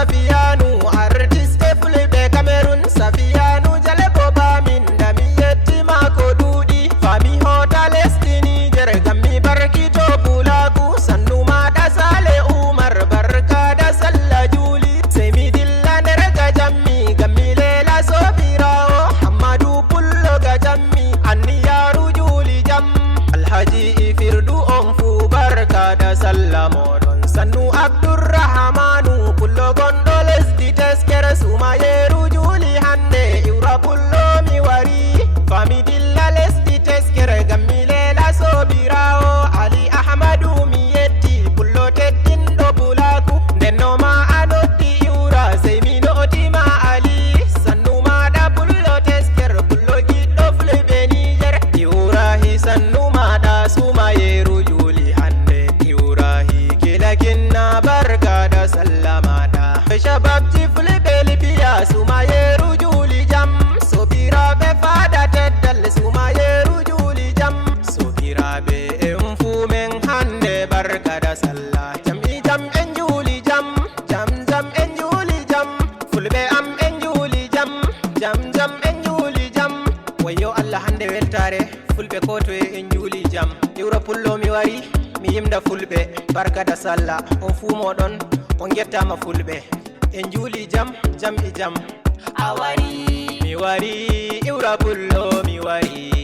Safiyanu artiste fulbe Cameroon Safiyanu jale boba min dami yetti mako dudi fami hota lestini jere gammi barkito bulagu sannu mada sale Umar barka da salla juli semi dilla nerga jammi gammi lela sobirawo Hamadu pullo ga jammi anni yaru juli jam Alhaji ifirdu onfu barka da salla modon sannu Abdurrahmanu pullo gondo lesdi teskere suma yeru juli hande iura pullo mi wari fami dilla lesdi teskere gammi lela sobirawo Ali Ahmadu mi yetti pullo tettindo bulaku ndenno ma anoddi iura sey mi noti ma Ali sannu maɗa pullo teskere pullo giɗɗo fulɓe Niger iurahi sannu maɗa suma yeru juli hande iurahi kilakinna barka da sallamada shababji fulɓe Libya suma yeru juli jam sobiraɓe fada teddal suma yeru juli jam sobiraɓe en fu men hande barka da sallah jam'i jam en juli jam jam jam en juli jam fulɓe am en juli jam jam jam en juli jam wayyo Allah hande weltare fulɓe kotoye en juli jam iwra pullo mi wari mi yimda fulɓe barka da sallah on fu moɗon on gettama fulɓe en juli jam jam e jam a wari mi wari iwra pullo mi wari